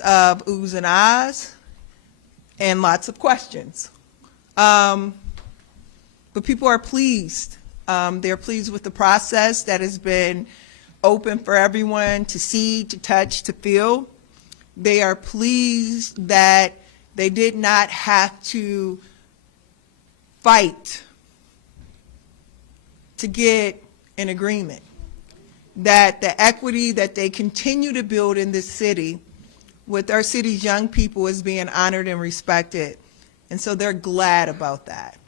of oohs and ahs and lots of questions. But people are pleased. They're pleased with the process that has been open for everyone to see, to touch, to feel. They are pleased that they did not have to fight to get an agreement, that the equity that they continue to build in this city with our city's young people is being honored and respected. And so they're glad about that.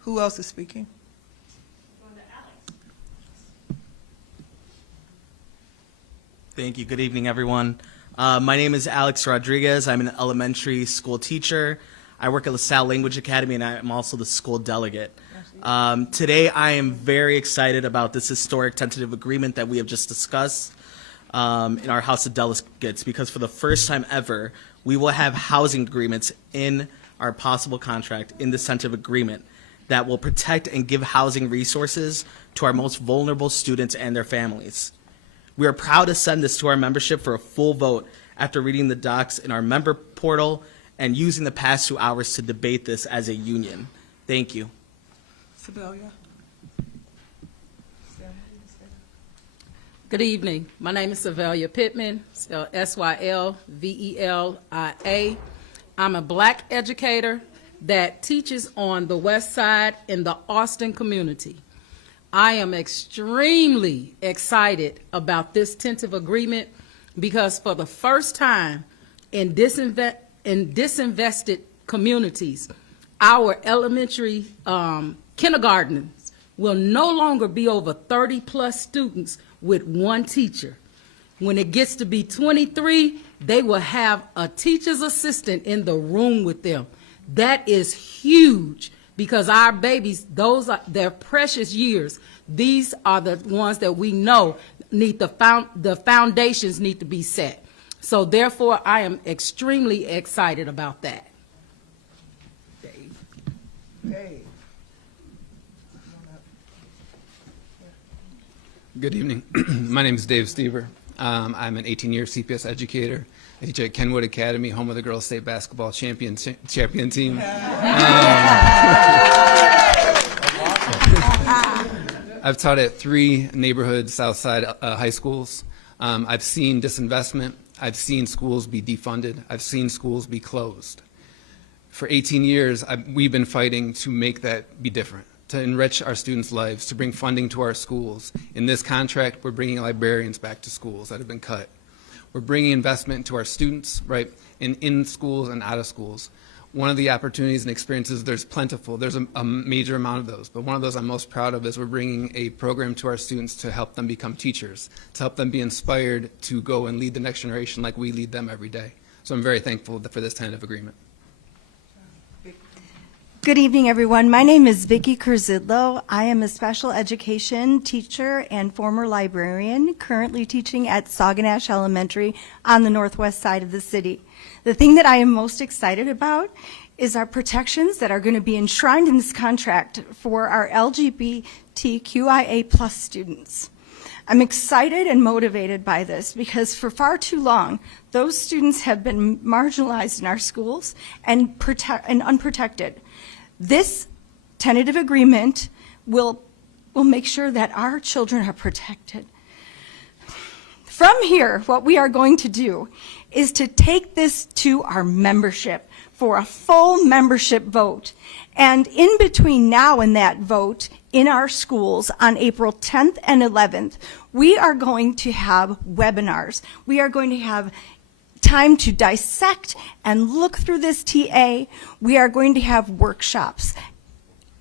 Who else is speaking? Thank you. Good evening, everyone. My name is Alex Rodriguez. I'm an elementary school teacher. I work at LaSalle Language Academy, and I'm also the school delegate. Today, I am very excited about this historic tentative agreement that we have just discussed in our House of Delegates, because for the first time ever, we will have housing agreements in our possible contract in this tentative agreement that will protect and give housing resources to our most vulnerable students and their families. We are proud to send this to our membership for a full vote after reading the docs in our member portal and using the past 2 hours to debate this as a union. Thank you. Sibelia. Good evening. My name is Sylvelia Pittman, spelled Sylvelia. I'm a Black educator that teaches on the West Side in the Austin community. I am extremely excited about this tentative agreement because for the first time in disinvested communities, our elementary kindergartens will no longer be over 30-plus students with one teacher. When it gets to be 23, they will have a teacher's assistant in the room with them. That is huge because our babies, those are their precious years. These are the ones that we know need the foundations need to be set. So therefore, I am extremely excited about that. Dave. Dave. Good evening. My name is Dave Stever. I'm an 18-year CPS educator. I teach at Kenwood Academy, home of the girls' state basketball champion team. I've taught at 3 neighborhood Southside high schools. I've seen disinvestment. I've seen schools be defunded. I've seen schools be closed. For 18 years, we've been fighting to make that be different, to enrich our students' lives, to bring funding to our schools. In this contract, we're bringing librarians back to schools that have been cut. We're bringing investment to our students, right, in schools and out of schools. One of the opportunities and experiences, there's plentiful. There's a major amount of those, but one of those I'm most proud of is we're bringing a program to our students to help them become teachers, to help them be inspired to go and lead the next generation like we lead them every day. So I'm very thankful for this tentative agreement. Good evening, everyone. My name is Vicki Curzidlo. I am a special education teacher and former librarian, currently teaching at Sauganash Elementary on the northwest side of the city. The thing that I am most excited about is our protections that are going to be enshrined in this contract for our LGBTQIA+ students. I'm excited and motivated by this because for far too long, those students have been marginalized in our schools and unprotected. This tentative agreement will make sure that our children are protected. From here, what we are going to do is to take this to our membership for a full membership vote. And in between now and that vote in our schools on April 10th and 11th, we are going to have webinars. We are going to have time to dissect and look through this TA. We are going to have workshops.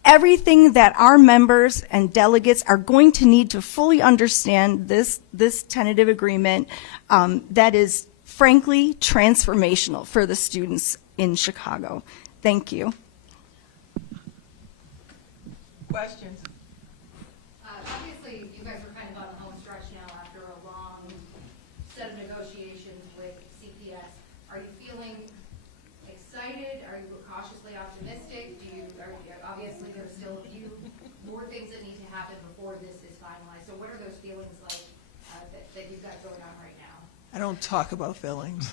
Everything that our members and delegates are going to need to fully understand this tentative agreement that is frankly transformational for the students in Chicago. Thank you. Questions? Obviously, you guys are kind of on the home stretch now after a long set of negotiations with CPS. Are you feeling excited? Are you cautiously optimistic? Obviously, there's still a few more things that need to happen before this is finalized. So what are those feelings like that you've got going on right now? I don't don't talk about feelings.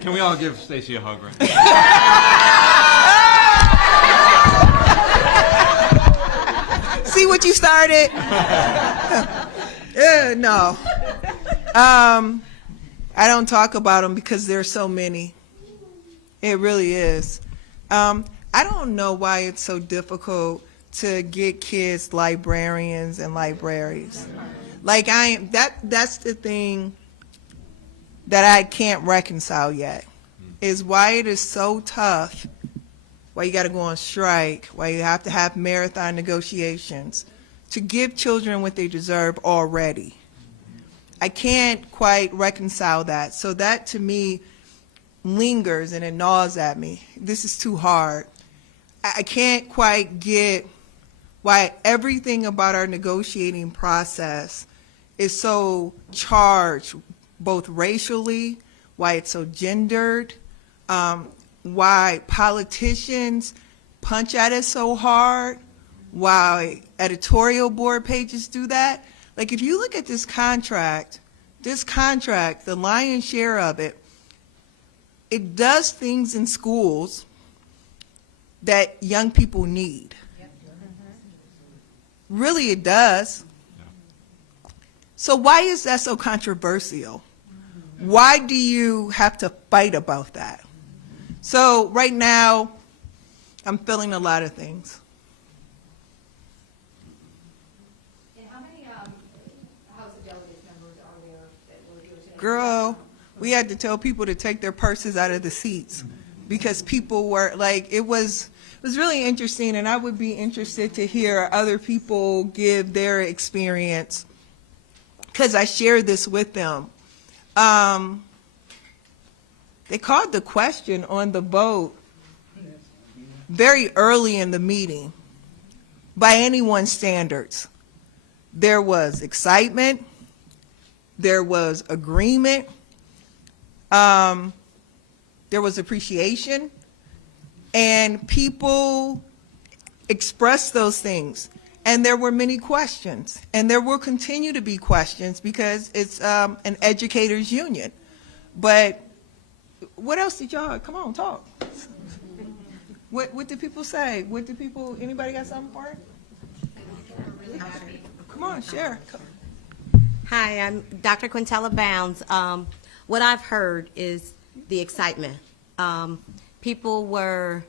Can we all give Stacy a hug right now? See what you started? No. I don't talk about them because there's so many. It really is. I don't know why it's so difficult to get kids librarians and libraries. Like that's the thing that I can't reconcile yet, is why it is so tough, why you got to go on strike, why you have to have marathon negotiations to give children what they deserve already. I can't quite reconcile that. So that to me lingers and it gnaws at me. This is too hard. I can't quite get why everything about our negotiating process is so charged, both racially, why it's so gendered, why politicians punch at us so hard, why editorial board pages do that. Like if you look at this contract, the lion's share of it, it does things in schools that young people need. Really, it does. So why is that so controversial? Why do you have to fight about that? So right now, I'm feeling a lot of things. And how many House of Delegates members are there that were here today? Girl, we had to tell people to take their purses out of the seats because people were like, it was really interesting, and I would be interested to hear other people give their experience because I shared this with them. They called the question on the vote very early in the meeting by anyone's standards. There was excitement, there was agreement, there was appreciation, and people expressed those things. And there were many questions, and there will continue to be questions because it's an educators union. But what else did y'all, come on, talk. What did people say? Anybody got something for it? Come on, share. Hi, I'm Dr. Quintella Bounds. What I've heard is the excitement. People were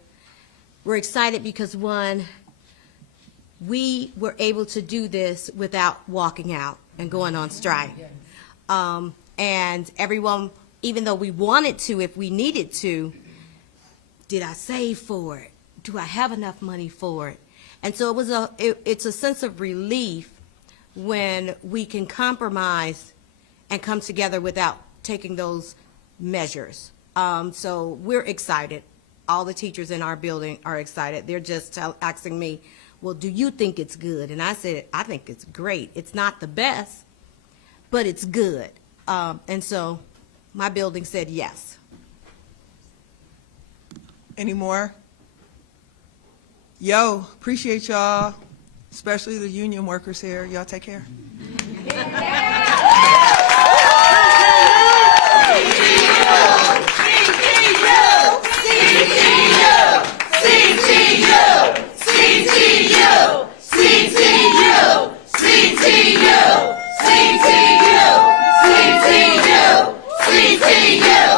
excited because, one, we were able to do this without walking out and going on strike. And everyone, even though we wanted to, if we needed to, did I save for it? Do I have enough money for it? And so it's a sense of relief when we can compromise and come together without taking those measures. So we're excited. All the teachers in our building are excited. They're just asking me, well, do you think it's good? And I said, I think it's great. It's not the best, but it's good. And so my building said yes. Any more? Yo, appreciate y'all, especially the union workers here. Y'all take care. CTU!